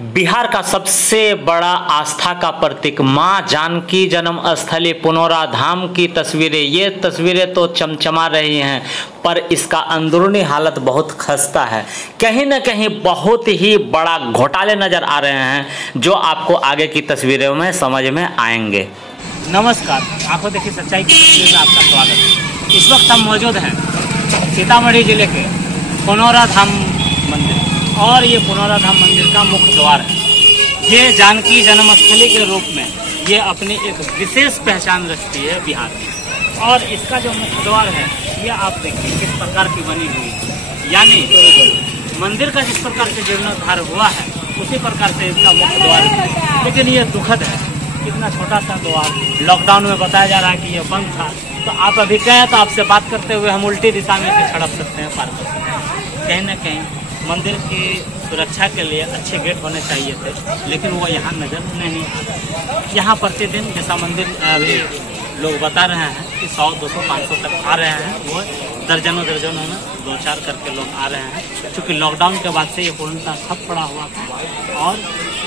बिहार का सबसे बड़ा आस्था का प्रतीक मां जानकी जन्म स्थली पुनौरा धाम की तस्वीरें, ये तस्वीरें तो चमचमा रही हैं, पर इसका अंदरूनी हालत बहुत खस्ता है। कहीं न कहीं बहुत ही बड़ा घोटाले नज़र आ रहे हैं, जो आपको आगे की तस्वीरों में समझ में आएंगे। नमस्कार, आपको देखिए सच्चाई की तस्वीर में आपका स्वागत है। इस वक्त हम मौजूद हैं सीतामढ़ी जिले के पुनौरा धाम मंदिर, और ये पुनौरा धाम मंदिर का मुख्य द्वार है। ये जानकी जन्मस्थली के रूप में ये अपनी एक विशेष पहचान रखती है बिहार में। और इसका जो मुख्य द्वार है, ये आप देखिए किस प्रकार की बनी हुई है, यानी मंदिर का जिस प्रकार से जीर्णोद्धार हुआ है उसी प्रकार से इसका मुख्य द्वार है। लेकिन ये दुखद है, इतना छोटा सा द्वार लॉकडाउन में बताया जा रहा है कि ये बंद था। तो आप अभी कहें तो आपसे बात करते हुए हम उल्टी दिशा में से सड़क सकते हैं, पार कर सकते हैं। कहीं ना कहीं मंदिर की सुरक्षा के लिए अच्छे गेट होने चाहिए थे, लेकिन वो यहाँ नज़र नहीं। यहाँ प्रतिदिन जैसा मंदिर अभी लोग बता रहे हैं कि 100, 200, 500 तक आ रहे हैं, वो दर्जनों में 2-4 करके लोग आ रहे हैं। क्योंकि लॉकडाउन के बाद से ये पूर्णतः ठप पड़ा हुआ था। और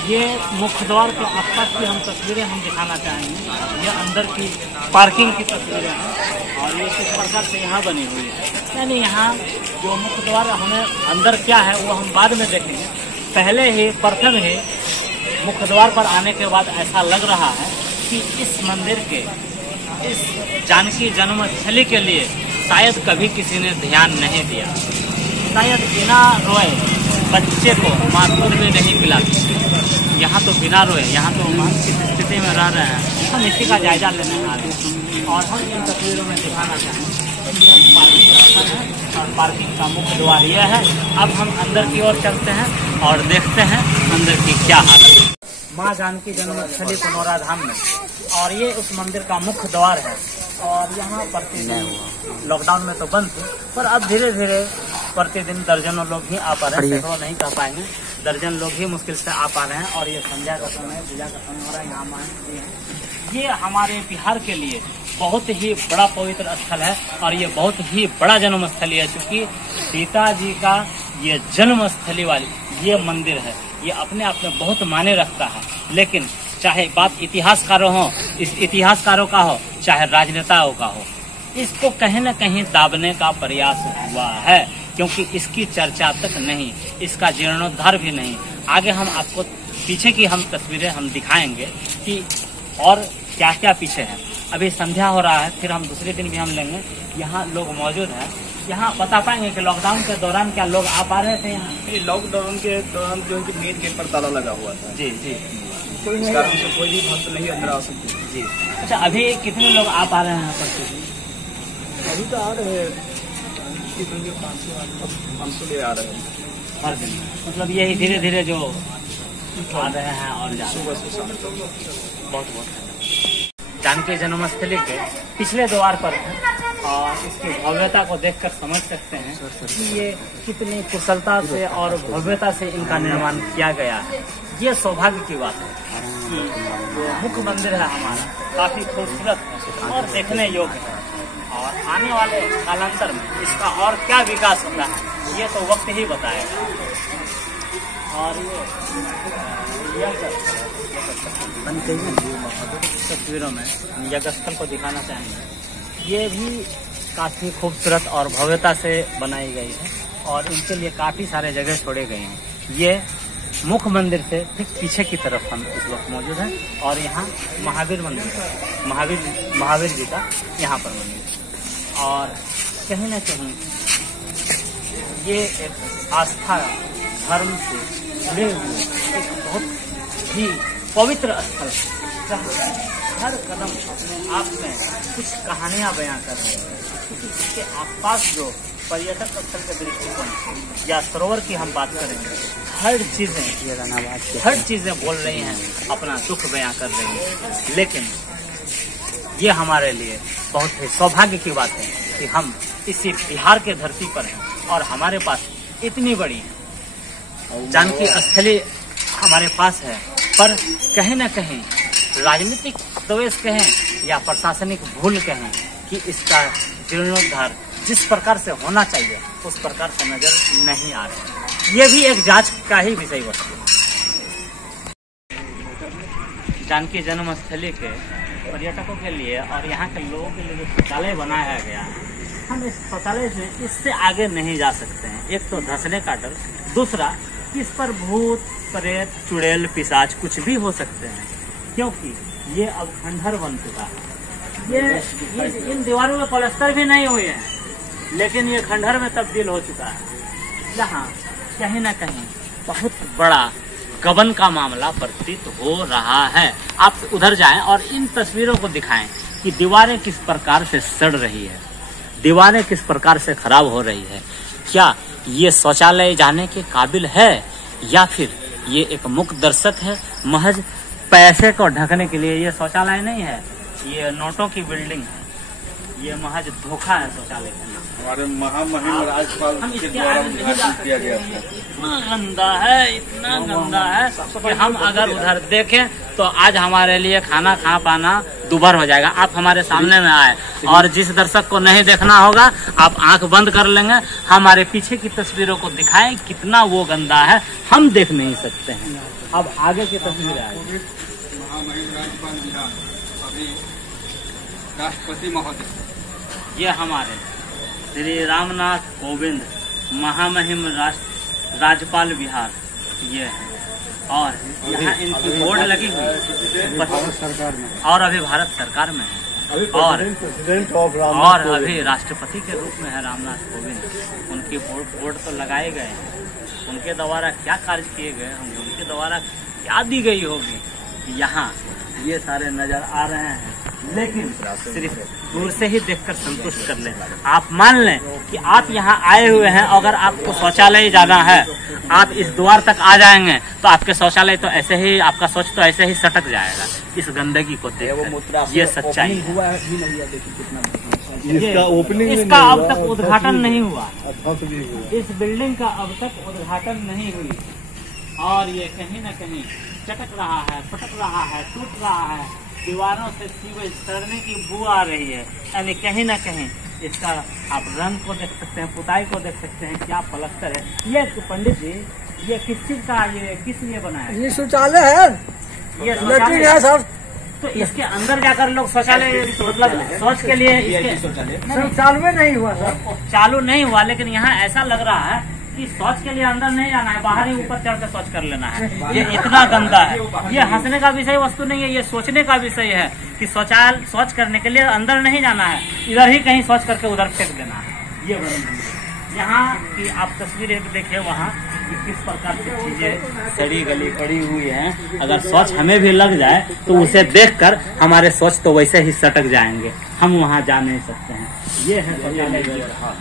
ये मुख्य द्वार के आसपास की हम तस्वीरें हम दिखाना चाहेंगे। ये अंदर की पार्किंग की तस्वीरें हैं, और ये किस प्रकार से यहाँ बनी हुई है। यानी यहाँ जो मुख्य द्वार हमें अंदर क्या है वो हम बाद में देखेंगे। पहले ही प्रथम ही मुख्य द्वार पर आने के बाद ऐसा लग रहा है कि इस मंदिर के, इस जानकी जन्मस्थली के लिए शायद कभी किसी ने ध्यान नहीं दिया। शायद बिना रोए बच्चे को माँ दूध भी नहीं पिलाती। यहाँ तो बिना रोए, यहाँ तो मानसिक स्थिति में रह रहे हैं। हम इसी का जायजा लेने आ रहे हैं, और हम इन तस्वीरों में दिखाना चाहेंगे। और पार्किंग का मुख्य द्वार यह है। अब हम अंदर की ओर चलते हैं और देखते हैं अंदर की क्या हालत है। माँ जानकी जन्मस्थली पुनौरा धाम में, और ये उस मंदिर का मुख्य द्वार है। और यहाँ प्रतिदिन लॉकडाउन में तो बंद थी, पर अब धीरे धीरे प्रतिदिन दर्जनों लोग ही आ पा रहे हैं। सैकड़ों नहीं कह पाएंगे, दर्जन लोग ही मुश्किल से आ पा रहे हैं। और ये संध्या का समय, पूजा का समय हो रहा है। यहाँ माँ, ये हमारे बिहार के लिए बहुत ही बड़ा पवित्र स्थल है, और ये बहुत ही बड़ा जन्मस्थली है। क्योंकि सीता जी का ये जन्मस्थली वाली ये मंदिर है, ये अपने आप में बहुत मायने रखता है। लेकिन चाहे बात इतिहासकारों हो, इस इतिहासकारों का हो, चाहे राजनेताओं का हो, इसको कहीं न कहीं दाबने का प्रयास हुआ है। क्योंकि इसकी चर्चा तक नहीं, इसका जीर्णोद्धार भी नहीं। आगे हम आपको पीछे की हम तस्वीरें हम दिखाएंगे कि और क्या क्या पीछे है। अभी संध्या हो रहा है, फिर हम दूसरे दिन भी हम लेंगे। यहाँ लोग मौजूद हैं। यहाँ बता पाएंगे कि लॉकडाउन के दौरान क्या लोग आ पा रहे थे यहाँ? लॉकडाउन के दौरान जो है कि मेन गेट पर ताला लगा हुआ था। जी जी, कोई नहीं, कोई भी भक्त नहीं अंदर आ सकते। जी। अच्छा, अभी कितने लोग आ पा रहे हैं यहाँ पर? अभी तो आ रहे हैं 500 ले आ रहे हैं हर दिन। मतलब यही धीरे धीरे जो आ रहे हैं और जा रहे हैं। सुबह से शाम तक। बहुत जानकी जन्मस्थली के पिछले द्वार पर है, और इसकी भव्यता को देखकर समझ सकते हैं कि ये कितनी कुशलता से और भव्यता से इनका निर्माण किया गया है। ये सौभाग्य की बात है कि मुख्य मंदिर है हमारा, काफी खूबसूरत है और देखने योग्य है। और आने वाले कालांतर में इसका और क्या विकास होता है, ये तो वक्त ही बताएगा। और तस्वीरों में यज्ञ स्थल को दिखाना चाहेंगे। ये भी काफ़ी खूबसूरत और भव्यता से बनाई गई है, और इनके लिए काफ़ी सारे जगह छोड़े गए हैं। ये मुख्य मंदिर से ठीक पीछे की तरफ हम इस वक्त मौजूद हैं, और यहाँ महावीर मंदिर है, महावीर जी का यहाँ पर मंदिर। और कहीं ना कहीं ये एक आस्था धर्म से जुड़े हुए एक बहुत ही पवित्र स्थल है, जहाँ हर कदम अपने आप में कुछ कहानियां बयां कर रहे हैं। क्योंकि इसके आसपास जो पर्यटक स्थल के दृष्टिकोण या सरोवर की हम बात करेंगे, हर चीजें बोल रही हैं, अपना दुख बयां कर रही हैं। लेकिन ये हमारे लिए बहुत ही सौभाग्य की बात है कि हम इसी बिहार के धरती पर हैं, और हमारे पास इतनी बड़ी जानकी स्थली हमारे पास है। पर कहीं न कहीं राजनीतिक द्वेष कहें या प्रशासनिक भूल कहें कि इसका जीर्णोद्धार जिस प्रकार से होना चाहिए उस प्रकार से नजर नहीं आ रहा है। ये भी एक जांच का ही विषय वस्तु है। जानकी जन्म स्थली के पर्यटकों के लिए और यहाँ के लोगों के लिए जो शौचालय बनाया गया है, हम इस शौचालय से इससे आगे नहीं जा सकते हैं। एक तो धंसने का डर, दूसरा इस पर भूत प्रेत चुड़ैल पिशाच कुछ भी हो सकते हैं, क्योंकि ये अब खंडहर बन चुका है। ये इन दीवारों में प्लास्टर भी नहीं हुए हैं, लेकिन ये खंडहर में तब्दील हो चुका है, जहाँ कहीं ना कहीं बहुत बड़ा गबन का मामला प्रतीत हो रहा है। आप उधर जाएं और इन तस्वीरों को दिखाएं कि दीवारें किस प्रकार से सड़ रही है, दीवारें किस प्रकार से खराब हो रही है। क्या ये शौचालय जाने के काबिल है या फिर ये एक मूक दर्शक है, महज पैसे को ढकने के लिए? ये शौचालय नहीं है, ये नोटों की बिल्डिंग है, ये महज धोखा है शौचालय का। हमारे महामहिम राज्यपाल के द्वारा उद्घाटन किया गया था। इतना गंदा है, इतना गंदा है कि हम अगर उधर देखें तो आज हमारे लिए खाना खा पाना दुभर हो जाएगा। आप हमारे सामने में आए और जिस दर्शक को नहीं देखना होगा आप आंख बंद कर लेंगे, हमारे पीछे की तस्वीरों को दिखाएं कितना वो गंदा है, हम देख नहीं सकते हैं। अब आगे की तस्वीर आए। महामहिम राज्यपाल बिहार अभी राष्ट्रपति महोदय, ये हमारे श्री रामनाथ कोविंद महामहिम राज्यपाल बिहार ये है, और यहाँ इनकी बोर्ड लगी हुई भारत सरकार में, और अभी भारत सरकार में है, और अभी राष्ट्रपति के रूप में है रामनाथ कोविंद। उनकी बोर्ड तो लगाए गए हैं, उनके द्वारा क्या कार्य किए गए होंगे, उनके द्वारा क्या दी गई होगी, यहाँ ये सारे नजर आ रहे हैं। लेकिन सिर्फ दूर से ही देखकर संतुष्ट कर लें। आप मान लें कि आप यहाँ आए हुए हैं, अगर आपको शौचालय जाना है, आप इस द्वार तक आ जाएंगे तो आपके शौचालय तो ऐसे ही, आपका शौच तो ऐसे ही सटक जाएगा इस गंदगी को देखकर। ये सच्चाई है। इसका अब तक उद्घाटन नहीं हुआ, इस बिल्डिंग का अब तक उद्घाटन नहीं हुई, और ये कहीं न कहीं चटक रहा है, फटक रहा है, टूट रहा है। दीवारों से सीवेज सड़ने की बू आ रही है, यानी कहीं ना कहीं इसका आप रंग को देख सकते हैं, पुताई को देख सकते हैं, क्या पलस्तर है। ये पंडित जी, ये किस चीज का, ये किस लिए बना है? ये शौचालय है, ये शौचालय है सर। तो इसके अंदर जाकर लोग शौचालय, मतलब शौच के लिए चालू में नहीं हुआ सर, चालू नहीं हुआ, लेकिन यहाँ ऐसा लग रहा है कि शौच के लिए अंदर नहीं जाना है, बाहर ही ऊपर चढ़ कर शौच कर लेना है। ये इतना गंदा है। ये हंसने का विषय वस्तु नहीं है, ये सोचने का विषय है कि शौच करने के लिए अंदर नहीं जाना है, इधर ही कहीं शौच करके उधर फेंक देना है। ये यहाँ की आप तस्वीरें देखिए, वहाँ किस प्रकार की चीजें सड़ी गली पड़ी हुई हैं। अगर शौच हमें भी लग जाए तो उसे देखकर हमारे शौच तो वैसे ही सटक जाएंगे, हम वहाँ जा नहीं सकते हैं। ये है शौचालय की हाल,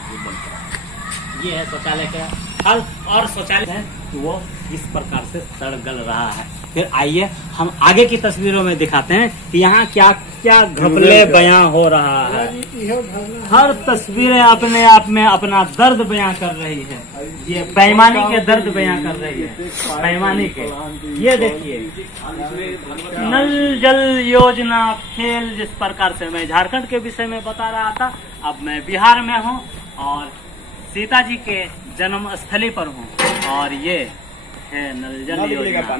ये है शौचालय का हाल, और शौचालय है वो इस प्रकार से सड़ गल रहा है। फिर आइए हम आगे की तस्वीरों में दिखाते हैं कि यहाँ क्या क्या घपले बयां हो रहा है। हर तस्वीरें अपने आप में अपना दर्द बयां कर रही है। ये बेईमानी के दर्द बयां कर रही है, बेईमानी के। ये देखिए, नल जल योजना फेल, जिस प्रकार से मैं झारखंड के विषय में बता रहा था, अब मैं बिहार में हूँ और सीता जी के जन्म स्थली पर हूँ, और ये है नल जल योजना।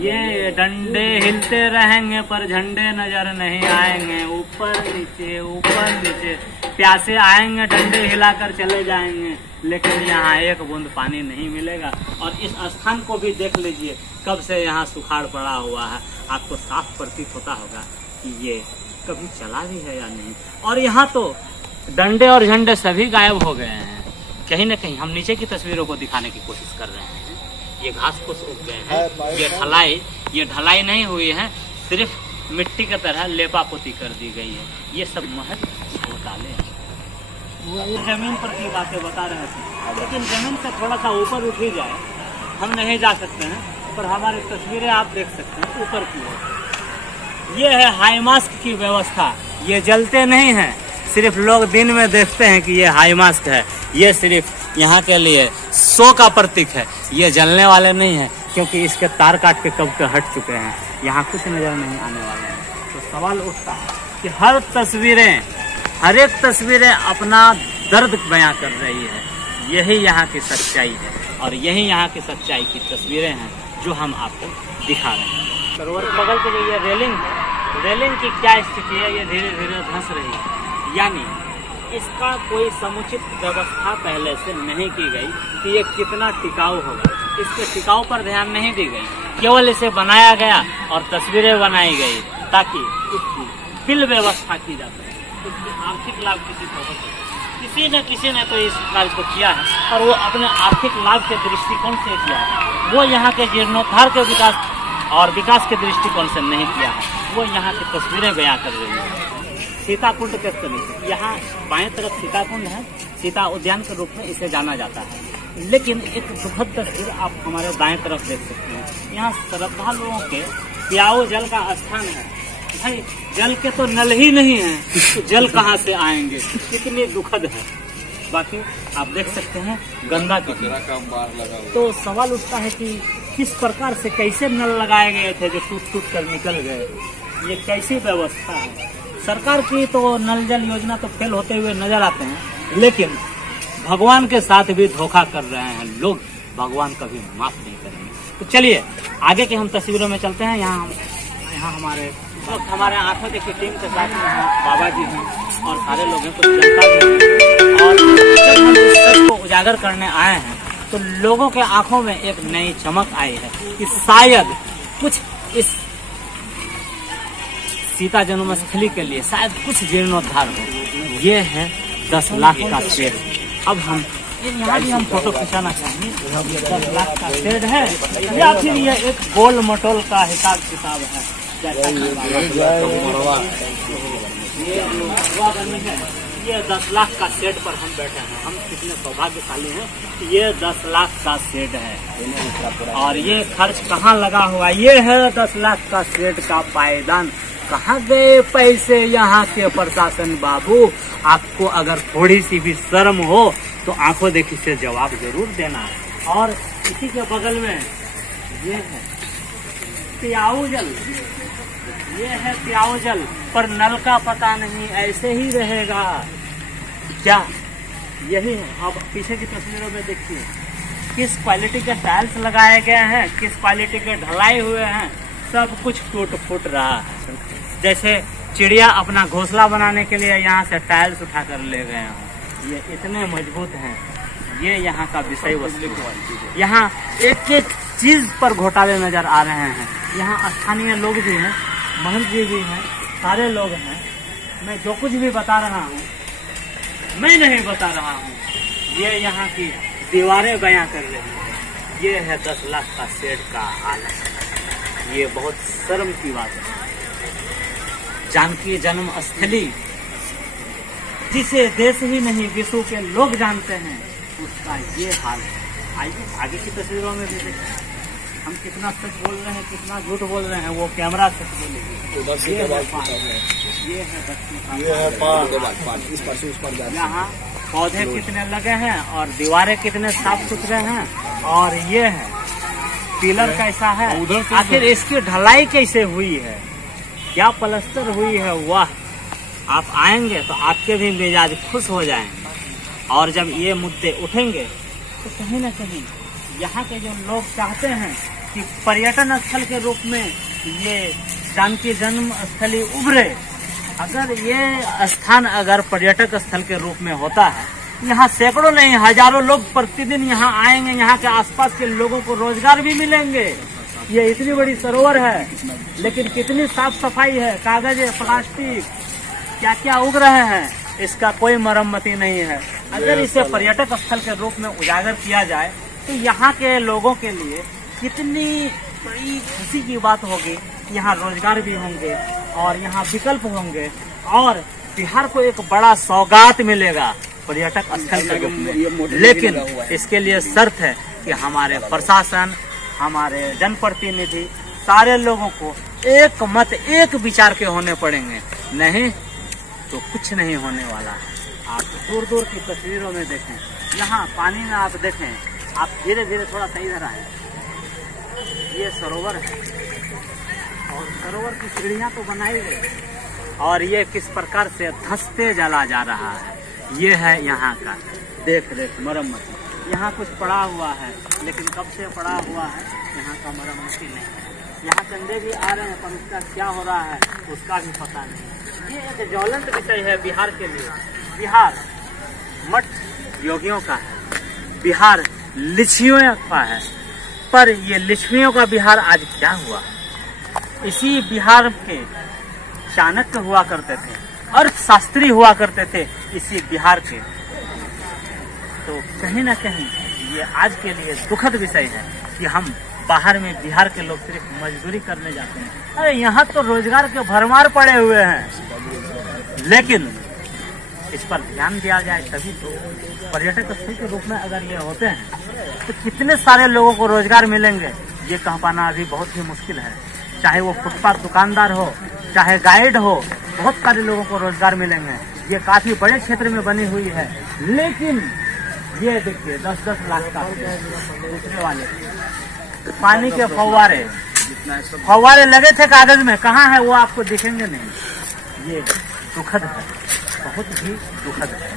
ये डंडे हिलते रहेंगे पर झंडे नजर नहीं आएंगे, ऊपर नीचे प्यासे आएंगे, डंडे हिलाकर चले जाएंगे, लेकिन यहाँ एक बूंद पानी नहीं मिलेगा। और इस स्थान को भी देख लीजिए, कब से यहाँ सुखाड़ पड़ा हुआ है। आपको साफ प्रतीत होता होगा कि ये कभी चला भी है या नहीं। और यहाँ तो डंडे और झंडे सभी गायब हो गए हैं। कहीं न कहीं हम नीचे की तस्वीरों को दिखाने की कोशिश कर रहे हैं। ये घास फूस उग गए हैं, ये ढलाई नहीं हुई है, सिर्फ मिट्टी की तरह लेपा पोती कर दी गई है। ये सब महज घोटाले हैं। जमीन पर की बातें बता रहे थे, लेकिन जमीन से थोड़ा सा ऊपर उठ ही जाए, हम नहीं जा सकते हैं, पर हमारी तस्वीरें आप देख सकते हैं ऊपर की ओर। ये है हाई मास्क की व्यवस्था। ये जलते नहीं हैं, सिर्फ लोग दिन में देखते हैं कि ये हाई मास्क है। ये सिर्फ यहाँ के लिए शो का प्रतीक है, ये जलने वाले नहीं है, क्योंकि इसके तार काट के कब के हट चुके हैं, यहाँ कुछ नजर नहीं आने वाले हैं। तो सवाल उठता है कि हर एक तस्वीरें अपना दर्द बयां कर रही है। यही यहाँ की सच्चाई है, और यही यहाँ की सच्चाई की तस्वीरें हैं जो हम आपको दिखा रहे हैं। सरोवर के बगल पे जो ये रेलिंग है, रेलिंग की क्या स्थिति है, ये धीरे धीरे धंस रही है। यानी इसका कोई समुचित व्यवस्था पहले से नहीं की गई कि ये कितना टिकाऊ होगा। इसके टिकाऊ पर ध्यान नहीं दी गई, केवल इसे बनाया गया और तस्वीरें बनाई गई ताकि इसकी फिल व्यवस्था की जा सके, इसकी आर्थिक लाभ किसी को हो सके। किसी ने तो इस कार्य को किया है और वो अपने आर्थिक लाभ के दृष्टिकोण से किया है। वो यहाँ के जीर्णोद्धार के विकास और विकास के दृष्टिकोण से नहीं किया है। वो यहाँ की तस्वीरें बयां कर रही है। सीता कुंड के समीप यहाँ बाएं तरफ सीता कुंड है, सीता उद्यान के रूप में इसे जाना जाता है। लेकिन एक दुखद तस्वीर आप हमारे दाएं तरफ देख सकते हैं। यहाँ श्रद्धालुओं के प्याऊ जल का स्थान है। भाई जल के तो नल ही नहीं है, तो जल कहाँ से आएंगे, कितनी दुखद है। बाकी आप देख सकते हैं गंदा कितना। तो सवाल उठता है कि किस प्रकार से कैसे नल लगाए गए थे जो टूट कर निकल गए, ये कैसी व्यवस्था है। सरकार की तो नल जल योजना तो फेल होते हुए नजर आते हैं, लेकिन भगवान के साथ भी धोखा कर रहे हैं लोग। भगवान कभी माफ नहीं करेंगे। तो चलिए आगे के हम तस्वीरों में चलते हैं। यहाँ हमारे आंखों देखिए टीम के साथ बाबा जी हैं और सारे लोग हैं, कुछ जनता भी है। और जब हम इस सच को उजागर करने आए हैं तो लोगों के आंखों में एक नई चमक आई है कि शायद कुछ इस सीता जन्मस्थली के लिए शायद कुछ जीर्णोद्धार हो। ये है 10 लाख का शेड। अब हम यहाँ भी हम फोटो खिंचाना चाहेंगे। 10 लाख का शेड है या फिर ये एक गोल मटोल का हिसाब किताब है। ये 10 लाख का शेड पर हम बैठे हैं। हम कितने सौभाग्यशाली हैं कि ये 10 लाख का शेड है। और ये खर्च कहाँ लगा हुआ, ये है 10 लाख का शेड का पायदान। कहाँ गए पैसे यहाँ के प्रशासन बाबू? आपको अगर थोड़ी सी भी शर्म हो तो आंखों देखी से जवाब जरूर देना है। और इसी के बगल में ये है प्याऊ जल, ये है प्याऊ जल, पर नल का पता नहीं, ऐसे ही रहेगा क्या? यही है। अब पीछे की तस्वीरों में देखिए किस क्वालिटी के टाइल्स लगाए गए हैं, किस क्वालिटी के ढलाई हुए हैं। सब कुछ टूट फूट रहा है। जैसे चिड़िया अपना घोंसला बनाने के लिए यहाँ से टाइल्स उठा कर ले गए हों। ये इतने मजबूत हैं। ये यहाँ का विषय वस्तु है। यहाँ एक एक चीज पर घोटाले नजर आ रहे हैं। यहाँ स्थानीय लोग भी हैं, महंत जी भी हैं, सारे लोग हैं। मैं जो कुछ भी बता रहा हूँ मैं नहीं बता रहा हूँ, ये यहाँ की दीवारें बयां कर रही हैं। ये है 10 लाख का शेड का हाल। ये बहुत शर्म की बात है। जानकी जन्म स्थली जिसे देश ही नहीं विश्व के लोग जानते हैं, उसका ये हाल है। आइए आगे की तस्वीरों में भी देखें हम कितना सच बोल रहे हैं, कितना झूठ बोल रहे हैं। वो कैमरा सच बोलेगी। यहाँ पौधे कितने लगे हैं और दीवारें कितने साफ सुथरे हैं। और ये है पिलर कैसा है, आखिर इसकी ढलाई कैसे हुई है, क्या प्लास्टर हुई है। वाह, आप आएंगे तो आपके भी मिजाज खुश हो जाएंगे। और जब ये मुद्दे उठेंगे तो कहीं न कहीं यहाँ के जो लोग चाहते हैं कि पर्यटन स्थल के रूप में ये जानकी जन्म स्थली उभरे, अगर ये स्थान अगर पर्यटक स्थल के रूप में होता है, यहाँ सैकड़ों नहीं हजारों लोग प्रतिदिन यहाँ आएंगे। यहाँ के आसपास के लोगों को रोजगार भी मिलेंगे। ये इतनी बड़ी सरोवर है लेकिन कितनी साफ सफाई है, कागज प्लास्टिक क्या क्या उग रहे हैं, इसका कोई मरम्मती नहीं है। अगर इसे पर्यटक स्थल के रूप में उजागर किया जाए तो यहाँ के लोगों के लिए कितनी बड़ी खुशी की बात होगी। यहाँ रोजगार भी होंगे और यहाँ विकल्प होंगे और बिहार को एक बड़ा सौगात मिलेगा पर्यटक स्थल के रूप में। लेकिन इसके लिए शर्त है कि हमारे प्रशासन, हमारे जनप्रतिनिधि, सारे लोगों को एक मत एक विचार के होने पड़ेंगे, नहीं तो कुछ नहीं होने वाला है। आप दूर दूर की तस्वीरों में देखें, यहाँ पानी में आप देखें, आप धीरे धीरे थोड़ा सा इधर आए, ये सरोवर है और सरोवर की सीढ़ियाँ तो बनाई गई और ये किस प्रकार से धंसते जला जा रहा है। ये है यहाँ का देख रेख मरम्मत। यहाँ कुछ पड़ा हुआ है, लेकिन कब से पड़ा हुआ है यहाँ का मरम्मती नहीं है। यहाँ चंदे भी आ रहे हैं, पर उसका क्या हो रहा है उसका भी पता नहीं। ये एक ज्वलंत विषय है बिहार के लिए। बिहार मठ योगियों का है, बिहार लिच्छियों का है, पर ये लिच्छियों का बिहार आज क्या हुआ? इसी बिहार के चाणक्य हुआ करते थे, अर्थशास्त्री हुआ करते थे इसी बिहार के। तो कहीं ना कहीं ये आज के लिए दुखद विषय है कि हम बाहर में बिहार के लोग सिर्फ मजदूरी करने जाते हैं। अरे यहाँ तो रोजगार के भरमार पड़े हुए हैं, लेकिन इस पर ध्यान दिया जाए तभी तो। पर्यटक स्थल के रूप में अगर ये होते हैं तो कितने सारे लोगों को रोजगार मिलेंगे ये कह पाना अभी बहुत ही मुश्किल है। चाहे वो फुटपाथ दुकानदार हो, चाहे गाइड हो, बहुत सारे लोगों को रोजगार मिलेंगे। ये काफी बड़े क्षेत्र में बनी हुई है, लेकिन ये देखिए 10-10 लाख का दूसरे वाले पानी के फव्वारे लगे थे कागज में, कहाँ है वो आपको दिखेंगे नहीं। ये दुखद है, बहुत ही दुखद है।